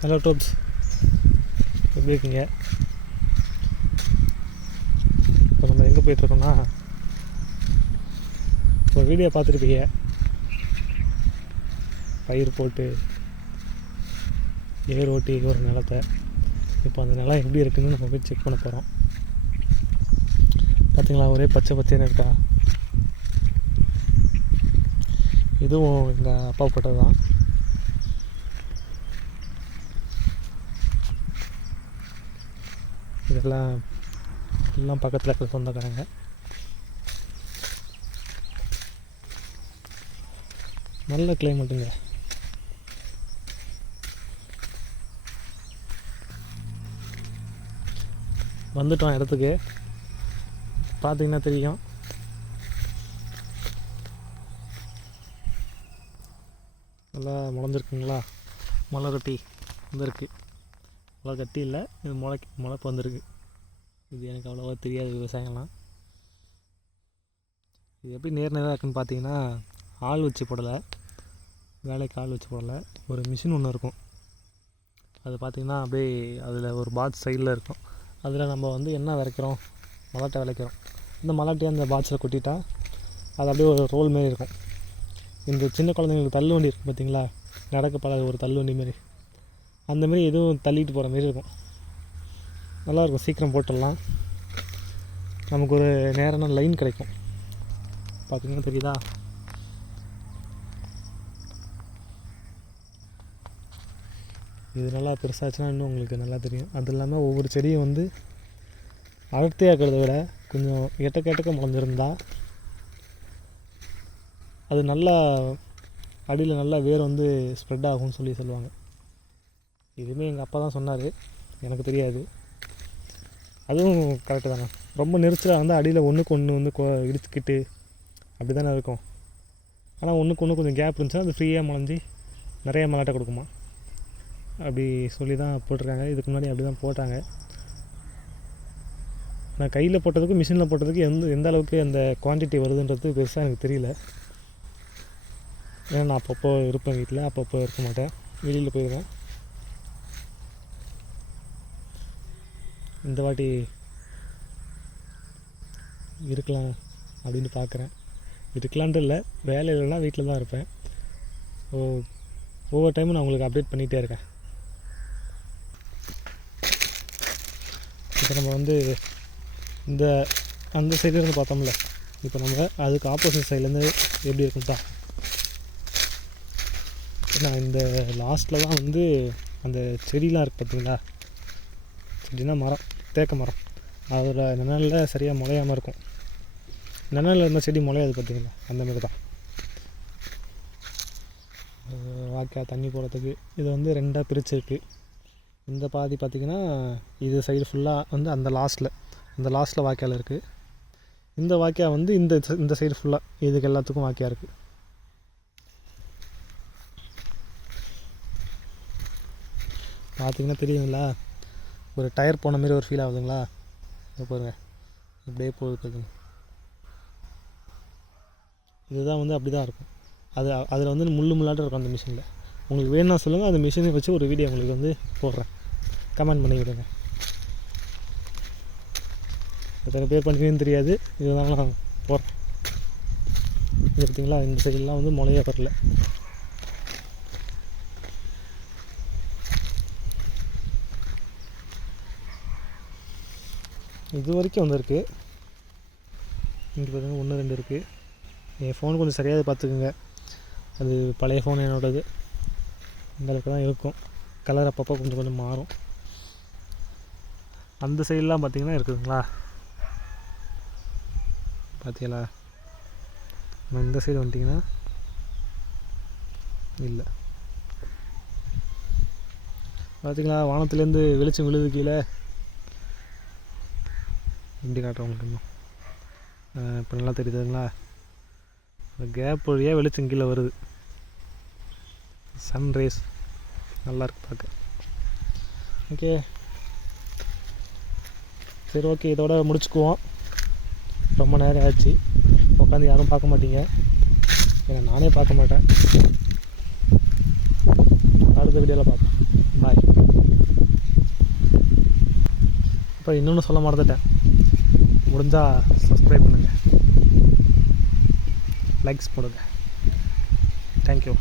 Hello டோப்ஸ் எப்படி இருக்கீங்க? இப்போ நம்ம எங்கே போயிட்டுருக்கோம்னா ஒரு வீடியோ பார்த்துருப்பீங்க. பயிர் போட்டு ஏர் ஓட்டி ஒரு நிலத்தை. இப்போ அந்த நிலம் எப்படி இருக்குன்னு நம்ம போய் செக் பண்ண போகிறோம் பார்த்தீங்களா ஒரே பச்சை பச்சைன்னு இருக்கா? இதுவும் எங்கள் அப்பா போட்டது தான் இதெல்லாம் எல்லாம் பக்கத்தில் இருக்கிற சொந்தக்காரங்க. நல்ல கிளைமேட்டுங்க வந்துட்டோம் இடத்துக்கு. பார்த்தீங்கன்னா தெரியும். நல்லா முளைஞ்சிருக்குங்களா? முளை ரொட்டி வந்திருக்கு. அவ்வளோ கட்டி இல்லை. இது முளை முளைப்பு வந்திருக்கு. இது எனக்கு அவ்வளோவா தெரியாது விவசாயம்லாம். இது எப்படி நேர் நேராக இருக்குன்னு பார்த்தீங்கன்னா ஆள் வச்சு போடலை. வேலைக்கு ஆள் வச்சு போடலை. ஒரு மிஷின் ஒன்று இருக்கும். அது பார்த்திங்கன்னா அப்படியே அதில் ஒரு பாக்ஸ் சைடில் இருக்கும். அதில் நம்ம வந்து என்ன விதைக்கிறோம்? மலாட்டை விளைக்கிறோம் இந்த மலாட்டையை அந்த பாக்ஸில் கொட்டிட்டா அது அப்படியே ஒரு ரோல் மாரி இருக்கும். இந்த சின்ன குழந்தைங்களுக்கு தள்ளுவண்டி இருக்கும் பார்த்தீங்களா? நடக்க பழக ஒரு தள்ளுவண்டி மாரி அந்தமாரி எதுவும் தள்ளிட்டு போகிற மாரி இருக்கும். நல்லாயிருக்கும். சீக்கிரம் போட்டுடலாம். நமக்கு ஒரு நேரான லைன் கிடைக்கும். பார்த்தீங்கன்னா தெரியுதா? இது நல்லா பெருசாச்சுன்னா இன்னும் உங்களுக்கு நல்லா தெரியும். அது இல்லாமல் ஒவ்வொரு செடியும் வந்து அடர்த்தியாக்கிறத விட கொஞ்சம் எட்டக்க எட்டக்க முளைஞ்சிருந்தா அது நல்லா அடியில் நல்லா வேர் வந்து ஸ்ப்ரெட் ஆகும்னு சொல்லி சொல்லுவாங்க. இதுவுமே எங்கள் அப்பா தான் சொன்னார். எனக்கு தெரியாது. அதுவும் கரெக்டு தானே. ரொம்ப நெரிச்சலாக வந்து அடியில் ஒன்றுக்கு ஒன்று வந்து கோ இடிச்சுக்கிட்டு அப்படி தானே இருக்கும். ஆனால் ஒன்றுக்கு ஒன்று கொஞ்சம் கேப் இருந்துச்சுன்னா அது ஃப்ரீயாக முளைஞ்சி நிறைய மலாட்டை கொடுக்குமா. அப்படி சொல்லி தான் போட்டிருக்காங்க. இதுக்கு முன்னாடி அப்படி தான் போட்டாங்க. நான் கையில் போட்டதுக்கும் மிஷினில் போட்டதுக்கு எந்த எந்த அளவுக்கு அந்த குவான்டிட்டி வருதுன்றது பெருசாக எனக்கு தெரியல. ஏன்னா நான் அப்பப்போ இருப்பேன் வீட்டில் அப்பப்போ இருக்க மாட்டேன். வெளியில் போயிடுவேன் இந்த வாட்டி இருக்கலாம் அப்படின்னு பார்க்குறேன். இருக்கலான்ட்டு இல்லை வேலை இல்லைன்னா வீட்டில் தான் இருப்பேன். ஓ ஒவ்வொரு டைமும் நான் உங்களுக்கு அப்டேட் பண்ணிகிட்டே இருக்கேன். இப்போ நம்ம வந்து இந்த அந்த சைட்லேருந்து பார்த்தோம்ல. இப்போ நம்ம அதுக்கு ஆப்போசிட் சைட்லேருந்து எப்படி இருக்கும் தான் நான் இந்த லாஸ்ட்டில் தான் வந்து அந்த செடிலாம் இருக்குது பார்த்தீங்களா? செடினா மரம். தேக்க மரம். அதோட நிழலில் சரியாக முளையாமல் இருக்கும். நிழலில் இருந்த செடி முளையாது பார்த்தீங்களா அந்த மாதிரி தான் வாக்கா தண்ணி போகிறதுக்கு இது வந்து ரெண்டாக பிரிச்சிருக்கு. இந்த பாதி பார்த்திங்கன்னா இது சைடு ஃபுல்லாக வந்து அந்த லாஸ்ட்டில் அந்த லாஸ்ட்டில் வாய்க்கால் இருக்குது இந்த வாய்க்கா வந்து இந்த இந்த சைடு ஃபுல்லாக இதுக்கு எல்லாத்துக்கும் வாய்க்கா இருக்குது பார்த்தீங்கன்னா தெரியுங்களா? ஒரு டயர் போன மாதிரி ஒரு ஃபீல் ஆகுதுங்களா? இங்கே அப்படியே இப்படியே போகுது இதுதான் வந்து அப்படி தான் இருக்கும். அது அதில் வந்து முள்ளு முள்ளாட்டம் இருக்கும் அந்த மிஷினில் உங்களுக்கு வேணும்னா சொல்லுங்கள் அந்த மிஷினை வச்சு ஒரு வீடியோ உங்களுக்கு வந்து போடுறேன். கமெண்ட் பண்ணி விடுங்க. எத்தனை பேர் பண்ணுவீங்கன்னு தெரியாது. இதுதான் நான் போடுறேன். இது பார்த்தீங்களா இந்த சைடெலாம் வந்து முளையே வரல. இது வரைக்கும் வந்திருக்கு. இங்கே பார்த்தீங்கன்னா ஒன்று ரெண்டு இருக்குது என் ஃபோன் கொஞ்சம் சரியாக பார்த்துக்குங்க. அது பழைய ஃபோன் என்னோடது. அந்தளவுக்கு தான் இருக்கும். கலர் அப்பப்போ கொஞ்சம் கொஞ்சம் மாறும். அந்த சைட்லாம் பார்த்தீங்கன்னா இருக்குதுங்களா? பார்த்தீங்களா நம்ம இந்த சைடு வந்துட்டிங்கன்னா இல்லை. பார்த்தீங்களா வானத்துலேருந்து வெளிச்சம் விழுது கீழே. எப்படி காட்டுறேன் உங்களுக்கு இன்னும் இப்போ நல்லா தெரியுதுங்களா? அந்த கேப் வழியாக வெளிச்சம் கீழே வருது. சன்ரைஸ் நல்லாயிருக்கு நல்லா பார்க்க. ஓகே சரி ஓகே இதோட முடிச்சுக்குவோம். ரொம்ப நேரம் ஆச்சு. உட்காந்து யாரும் பார்க்க மாட்டீங்க. ஏன்னா நானே பார்க்க மாட்டேன். அடுத்த வீடியோவில் பார்ப்போம். பாய் இப்போ இன்னொன்று சொல்ல மறந்துட்டேன். முடிஞ்சால் சப்ஸ்கிரைப் பண்ணுங்கள் லைக்ஸ் போடுங்க. தேங்க்யூ